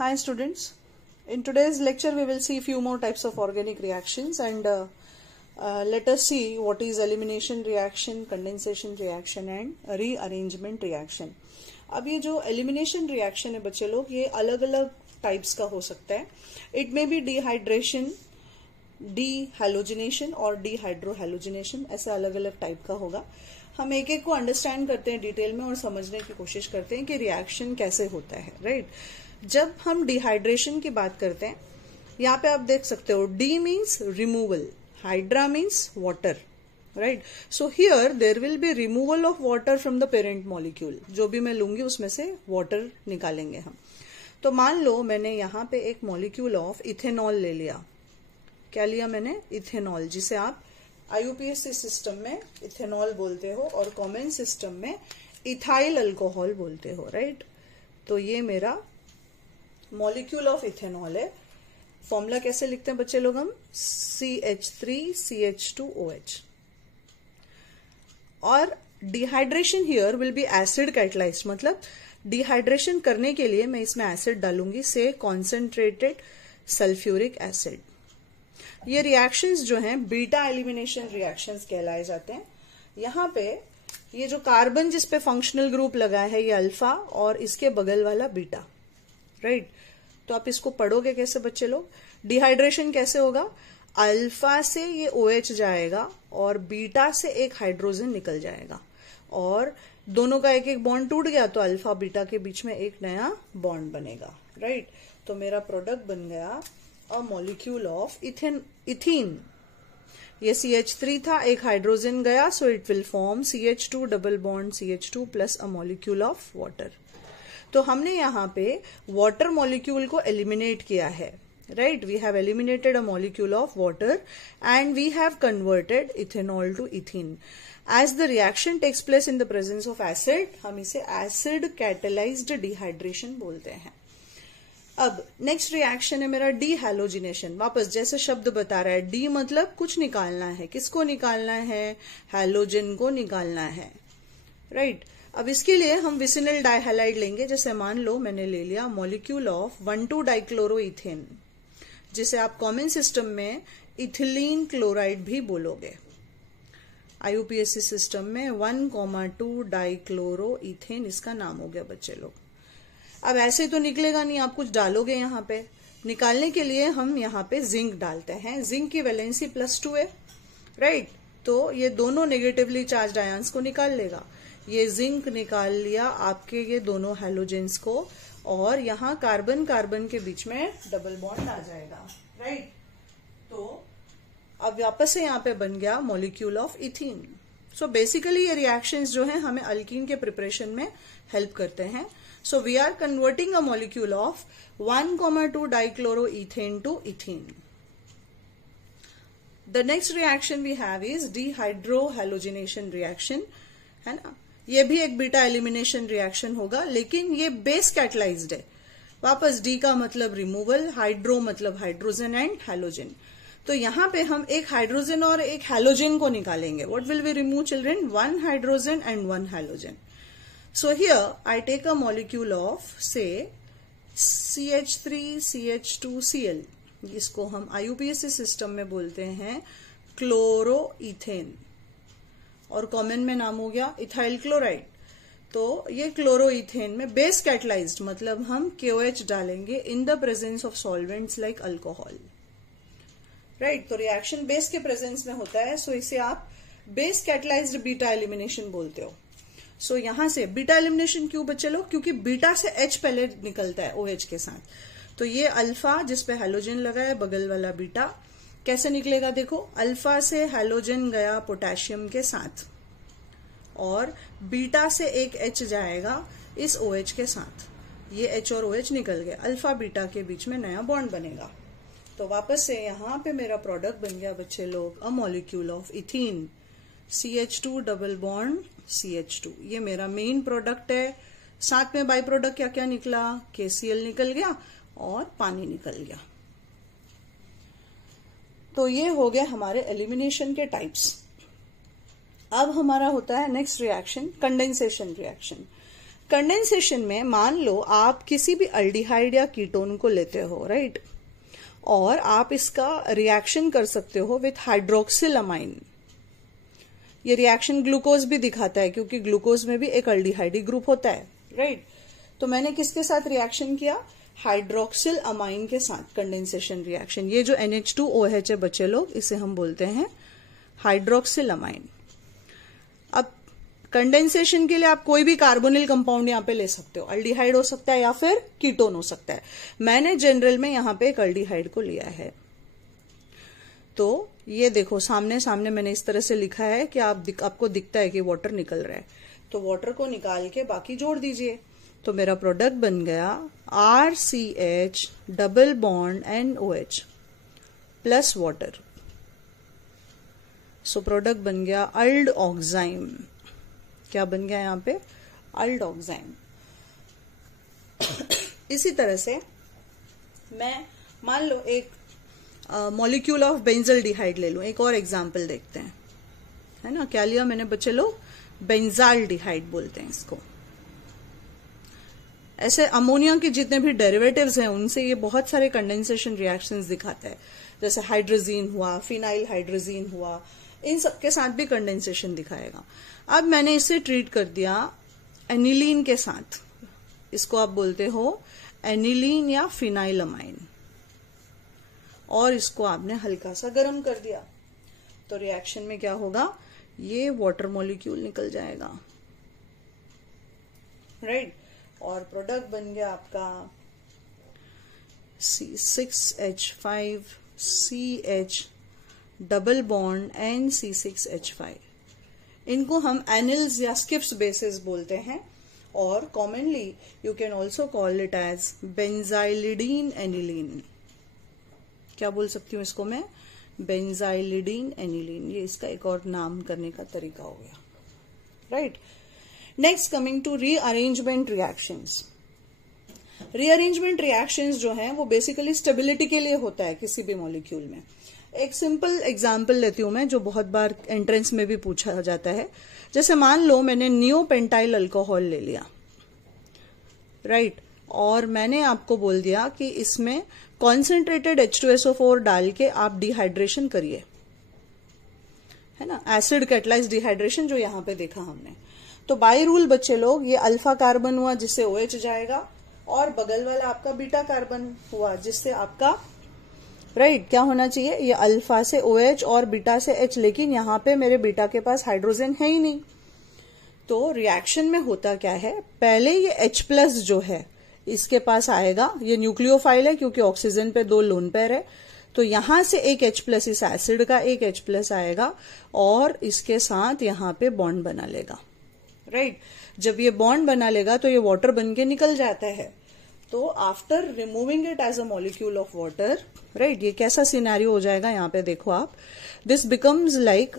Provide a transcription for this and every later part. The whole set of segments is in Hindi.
Hi students, in today's lecture we will see few more types of organic reactions and let us see what is elimination reaction, condensation reaction and rearrangement reaction. अब ये जो elimination reaction है बच्चे लोग, ये अलग अलग types का हो सकता है. It may be dehydration, dehalogenation और dehydrohalogenation, ऐसा अलग अलग टाइप का होगा. हम एक एक को अंडरस्टैंड करते हैं डिटेल में और समझने की कोशिश करते हैं कि रिएक्शन कैसे होता है, राइट. जब हम डिहाइड्रेशन की बात करते हैं, यहाँ पे आप देख सकते हो D means removal, hydra means water, right. So here there will be removal of water from the parent molecule. जो भी मैं लूंगी उसमें से वाटर निकालेंगे हम. तो मान लो मैंने यहाँ पे एक मॉलिक्यूल ऑफ इथेनॉल ले लिया. क्या लिया मैंने? इथेनॉल, जिसे आप आईयूपीएससी सिस्टम में इथेनॉल बोलते हो और कॉमन सिस्टम में इथाइल अल्कोहल बोलते हो, राइट. तो ये मेरा मॉलिक्यूल ऑफ इथेनॉल है. फॉर्मूला कैसे लिखते हैं बच्चे लोग हम? CH3CH2OH. और dehydration here will be acid catalysed, मतलब डिहाइड्रेशन करने के लिए मैं इसमें एसिड डालूंगी, से कॉन्सेंट्रेटेड सल्फ्यूरिक एसिड. ये रिएक्शंस जो हैं बीटा एलिमिनेशन रिएक्शंस कहलाए जाते हैं. यहाँ पे ये जो कार्बन जिस पे फंक्शनल ग्रुप लगा है ये अल्फा और इसके बगल वाला बीटा, राइट. तो आप इसको पढ़ोगे कैसे बच्चे लोग? डिहाइड्रेशन कैसे होगा? अल्फा से ये OH जाएगा और बीटा से एक हाइड्रोजन निकल जाएगा और दोनों का एक एक बॉन्ड टूट गया तो अल्फा बीटा के बीच में एक नया बॉन्ड बनेगा, राइट. तो मेरा प्रोडक्ट बन गया अ मॉलिक्यूल ऑफ इथीन. ये CH3 था, एक हाइड्रोजन गया, so it will form CH2 double bond CH2 plus a molecule of water. तो हमने यहाँ पे वाटर मॉलिक्यूल को एलिमिनेट किया है, right. We have eliminated a molecule of water and we have converted ethanol to ethene. As the reaction takes place in the presence of acid, हम इसे एसिड कैटेलाइज्ड डिहाइड्रेशन बोलते हैं. अब नेक्स्ट रिएक्शन है मेरा डीहैलोजिनेशन. वापस जैसे शब्द बता रहा है, डी मतलब कुछ निकालना है. किसको निकालना है? हैलोजन को निकालना है, राइट. अब इसके लिए हम विसिनल डाइहैलाइड लेंगे. जैसे मान लो मैंने ले लिया मॉलिक्यूल ऑफ 1,2-डाइक्लोरोइथेन, जिसे आप कॉमन सिस्टम में इथिलीन क्लोराइड भी बोलोगे. आईयूपीएससी सिस्टम में 1,2-डाइक्लोरोइथेन इसका नाम हो गया बच्चे लोग. अब ऐसे तो निकलेगा नहीं, आप कुछ डालोगे यहाँ पे. निकालने के लिए हम यहाँ पे जिंक डालते हैं. जिंक की वैलेंसी +2 है, राइट. तो ये दोनों नेगेटिवली चार्ज आयंस को निकाल लेगा. ये जिंक निकाल लिया आपके ये दोनों हैलोजेंस को और यहाँ कार्बन कार्बन के बीच में डबल बॉन्ड आ जाएगा, राइट. तो अब वापस से यहाँ पे बन गया molecule of ethene. So basically ये रिएक्शंस जो हैं हमें अल्कीन के प्रिपरेशन में हेल्प करते हैं. So we are converting a molecule of 1,2-dichloroethane to ethene. The next reaction we have is dehydrohalogenation reaction, है ना. ये भी एक बीटा एलिमिनेशन रिएक्शन होगा, लेकिन ये बेस कैटलाइज्ड है. वापस डी का मतलब रिमूवल, हाइड्रो मतलब हाइड्रोजन एंड हैलोजन. तो यहाँ पे हम एक हाइड्रोजन और एक हैलोजन को निकालेंगे. What will we remove children? 1 hydrogen and 1 halogen. So here I take a molecule of say CH3CH2Cl. इसको हम आईयूपीएससी सिस्टम में बोलते हैं क्लोरोइथेन और कॉमन में नाम हो गया इथाइल क्लोराइड. तो ये क्लोरोइथेन में बेस कैटलाइज्ड, मतलब हम KOH डालेंगे इन the presence of solvents like alcohol, right. तो रिएक्शन बेस के प्रेजेंस में होता है, सो इसे आप बेस कैटलाइज्ड बीटा एलिमिनेशन बोलते हो. सो यहां से बीटा एलिमिनेशन क्यों बच्चे लोग? क्योंकि बीटा से H पहले निकलता है OH के साथ. तो ये अल्फा जिसपे हैलोजन लगा है, बगल वाला बीटा, कैसे निकलेगा? देखो, अल्फा से हैलोजन गया पोटेशियम के साथ और बीटा से एक H जाएगा इस OH के साथ. ये H और OH निकल गए, अल्फा बीटा के बीच में नया बॉन्ड बनेगा. तो वापस से यहां पे मेरा प्रोडक्ट बन गया बच्चे लोग अ molecule of ethene, CH2 double bond CH2. ये मेरा मेन प्रोडक्ट है. साथ में बाई प्रोडक्ट क्या क्या निकला? KCl निकल गया और पानी निकल गया. तो ये हो गया हमारे एलिमिनेशन के टाइप्स. अब हमारा होता है next reaction, condensation reaction. Condensation में मान लो आप किसी भी अल्डिहाइड या कीटोन को लेते हो, राइट, और आप इसका रिएक्शन कर सकते हो विथ हाइड्रोक्सिल अमाइन। ये रिएक्शन ग्लूकोज भी दिखाता है क्योंकि ग्लूकोज में भी एक अल्डिहाइड ग्रुप होता है, राइट। तो मैंने किसके साथ रिएक्शन किया? हाइड्रोक्सिल अमाइन के साथ कंडेंसेशन रिएक्शन। ये जो NH2OH है बच्चे लोग, इसे हम बोलते हैं हाइड्रोक्सिल अमाइन। अब कंडेंसेशन के लिए आप कोई भी कार्बोनिल कंपाउंड यहां पे ले सकते हो, अल्डिहाइड हो सकता है या फिर कीटोन हो सकता है। मैंने जनरल में यहां पे एक अल्डिहाइड को लिया है। तो ये देखो सामने सामने मैंने इस तरह से लिखा है कि आपको दिखता है कि वाटर निकल रहा है, तो वाटर को निकाल के बाकी जोड़ दीजिए। तो मेरा प्रोडक्ट बन गया RCH double bond NOH plus water. So product बन गया अल्ड ऑक्साइम। क्या बन गया यहां पे? अल्ड ऑक्साइम। इसी तरह से मैं मान लो एक मॉलिक्यूल ऑफ बेंजल्डिहाइड ले लूं। एक और एग्जांपल देखते हैं, है ना। क्या लिया मैंने बच्चे लोग? बेंजाल्डिहाइड बोलते हैं इसको। ऐसे अमोनिया के जितने भी डेरिवेटिव्स हैं उनसे ये बहुत सारे कंडेंसेशन रिएक्शंस दिखाता है, जैसे हाइड्रोजीन हुआ, फिनाइल हाइड्रोजीन हुआ, इन सबके साथ भी कंडेंसेशन दिखाएगा। अब मैंने इसे ट्रीट कर दिया एनिलीन के साथ। इसको आप बोलते हो एनिलीन या फिनाइलमाइन, और इसको आपने हल्का सा गर्म कर दिया। तो रिएक्शन में क्या होगा? ये वाटर मॉलिक्यूल निकल जाएगा, राइट। और प्रोडक्ट बन गया आपका C6H5CH डबल बॉन्ड NC6H5। इनको हम एनिल्स या स्किप्स बेसिस बोलते हैं, और commonly you can also call it as benzylidene aniline. क्या बोल सकती हूं इसको मैं? Benzylidene aniline. ये इसका एक और नाम करने का तरीका हो गया, right. Next coming to rearrangement reactions. Rearrangement reactions जो हैं वो बेसिकली स्टेबिलिटी के लिए होता है किसी भी मॉलिक्यूल में। एक सिंपल एग्जांपल लेती हूं मैं, जो बहुत बार एंट्रेंस में भी पूछा जाता है। जैसे मान लो मैंने नियोपेंटाइल अल्कोहल ले लिया, राइट, और मैंने आपको बोल दिया कि इसमें कॉन्सेंट्रेटेड H2SO4 डाल के आप डिहाइड्रेशन करिए, है ना, एसिड कैटलाइज डिहाइड्रेशन जो यहां पे देखा हमने। तो बाय रूल बच्चे लोग ये अल्फा कार्बन हुआ जिससे OH जाएगा, और बगल वाला आपका बीटा कार्बन हुआ जिससे आपका, राइट, क्या होना चाहिए? ये अल्फा से OH और बीटा से H, लेकिन यहां पे मेरे बीटा के पास हाइड्रोजन है ही नहीं। तो रिएक्शन में होता क्या है? पहले ये H+ जो है इसके पास आएगा। ये न्यूक्लियोफाइल है क्योंकि ऑक्सीजन पे 2 लोन पेयर है, तो यहां से एक H+ इस एसिड का एक H+ आएगा और इसके साथ यहां पे बॉन्ड बना लेगा, राइट। जब ये बॉन्ड बना लेगा तो ये वाटर बन के निकल जाता है। तो after removing it as a molecule of water, right, ये कैसा सिनेरियो हो जाएगा यहां पे देखो आप। This becomes like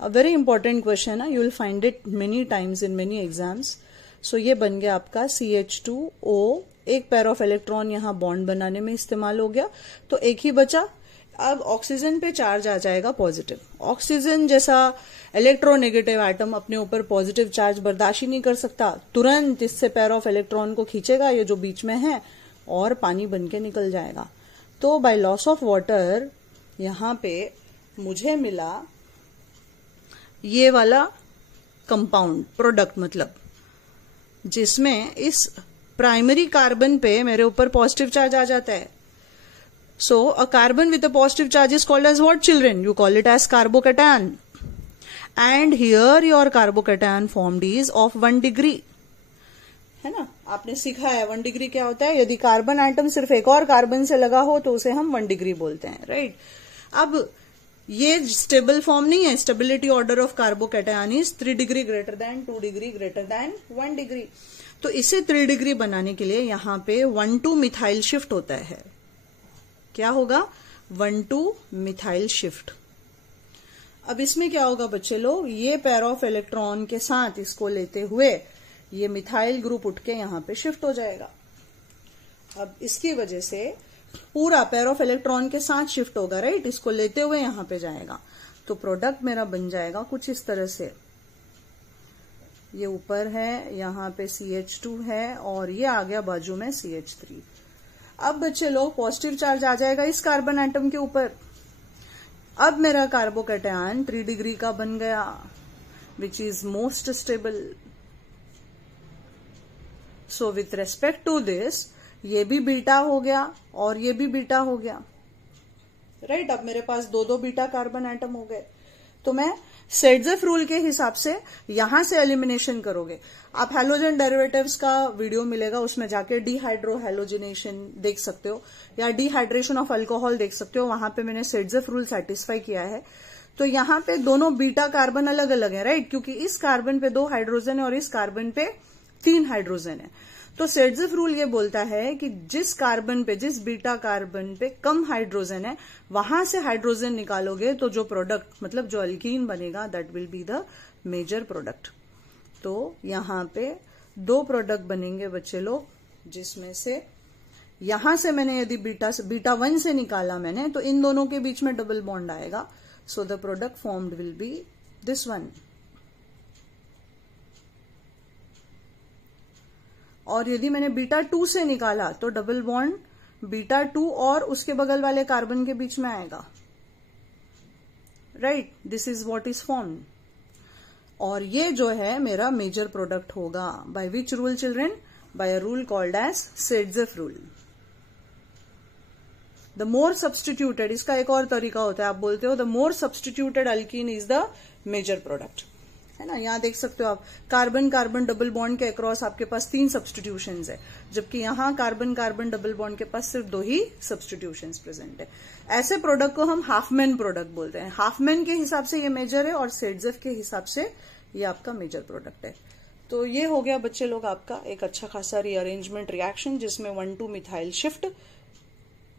a very important question है, you will find it many times in many exams. So ये बन गया आपका CH2O, एक पेयर ऑफ इलेक्ट्रॉन यहां बॉन्ड बनाने में इस्तेमाल हो गया, तो एक ही बचा। अब ऑक्सीजन पे चार्ज आ जाएगा पॉजिटिव। ऑक्सीजन जैसा इलेक्ट्रोनेगेटिव एटम अपने ऊपर पॉजिटिव चार्ज बर्दाश्त ही नहीं कर सकता, तुरंत इससे पेयर ऑफ इलेक्ट्रॉन को खींचेगा, ये जो बीच में है, और पानी बन के निकल जाएगा। तो बाय लॉस ऑफ वाटर यहां पे मुझे मिला ये वाला कंपाउंड प्रोडक्ट, मतलब जिसमें इस प्राइमरी कार्बन पे मेरे ऊपर पॉजिटिव चार्ज आ जाता है। So a carbon with a positive charge is called as what, children? You call it as carbocation. And here your carbocation formed is of 1 degree. है ना, आपने सीखा है 1 डिग्री क्या होता है। यदि कार्बन एटम सिर्फ एक और कार्बन से लगा हो तो उसे हम 1 डिग्री बोलते हैं, राइट। अब ये स्टेबल फॉर्म नहीं है। Stability order of carbocation is 3 degree greater than 2 degree greater than 1 degree. तो इसे 3 डिग्री बनाने के लिए यहां पे 1,2 मिथाइल शिफ्ट होता है। क्या होगा? 1,2 मिथाइल शिफ्ट। अब इसमें क्या होगा बच्चे लोग? ये पेयर ऑफ इलेक्ट्रॉन के साथ इसको लेते हुए ये मिथाइल ग्रुप उठ के यहां पे शिफ्ट हो जाएगा। अब इसकी वजह से पूरा पेयर ऑफ इलेक्ट्रॉन के साथ शिफ्ट होगा, राइट, इसको लेते हुए यहां पे जाएगा। तो प्रोडक्ट मेरा बन जाएगा कुछ इस तरह से। ये ऊपर है, यहाँ पे CH2 है और ये आ गया बाजू में CH3। अब बच्चे लोग पॉजिटिव चार्ज आ जाएगा इस कार्बन एटम के ऊपर। अब मेरा कार्बोकैटायन 3 डिग्री का बन गया, which is most stable. So with respect to this ये भी बीटा हो गया और ये भी बीटा हो गया, राइट। अब मेरे पास 2 बीटा कार्बन एटम हो गए। तो मैं सेडजेफ रूल के हिसाब से यहां से एलिमिनेशन करोगे। आप हैलोजन डेरिवेटिव्स का वीडियो मिलेगा, उसमें जाके डिहाइड्रोहैलोजिनेशन देख सकते हो या डिहाइड्रेशन ऑफ अल्कोहल देख सकते हो। वहां पे मैंने सेडजेफ रूल सेटिस्फाई किया है। तो यहाँ पे दोनों बीटा कार्बन अलग अलग है, राइट, क्योंकि इस कार्बन पे 2 हाइड्रोजन है और इस कार्बन पे 3 हाइड्रोजन है। तो सेडजेफ रूल ये बोलता है कि जिस कार्बन पे, जिस बीटा कार्बन पे कम हाइड्रोजन है, वहां से हाइड्रोजन निकालोगे तो जो प्रोडक्ट, मतलब जो अल्कीन बनेगा, that will be the major product. तो यहां पे 2 प्रोडक्ट बनेंगे बच्चे लोग, जिसमें से यहां से मैंने यदि बीटा 1 से निकाला मैंने, तो इन दोनों के बीच में डबल बॉन्ड आएगा। So the product formed will be this one. और यदि मैंने बीटा 2 से निकाला तो डबल बॉन्ड बीटा 2 और उसके बगल वाले कार्बन के बीच में आएगा, right. This is what is formed. और ये जो है मेरा मेजर प्रोडक्ट होगा। By which rule children? By a rule called as Saytzeff rule. The more substituted, इसका एक और तरीका होता है, आप बोलते हो the more substituted alkene is the major product, है ना। यहां देख सकते हो आप, कार्बन कार्बन डबल बॉन्ड के अक्रॉस आपके पास 3 सब्सटीट्यूशंस है, जबकि यहां कार्बन कार्बन डबल बॉन्ड के पास सिर्फ 2 ही सब्सटीट्यूशंस प्रेजेंट है। ऐसे प्रोडक्ट को हम हाफमैन प्रोडक्ट बोलते हैं। हाफमैन के हिसाब से ये मेजर है और सेडजेफ के हिसाब से ये आपका मेजर प्रोडक्ट है। तो ये हो गया बच्चे लोग आपका एक अच्छा खासा रीअरेंजमेंट रिएक्शन, जिसमें 1,2 मिथाइल शिफ्ट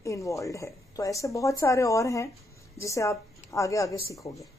इन्वॉल्व है। तो ऐसे बहुत सारे और हैं जिसे आप आगे आगे सीखोगे।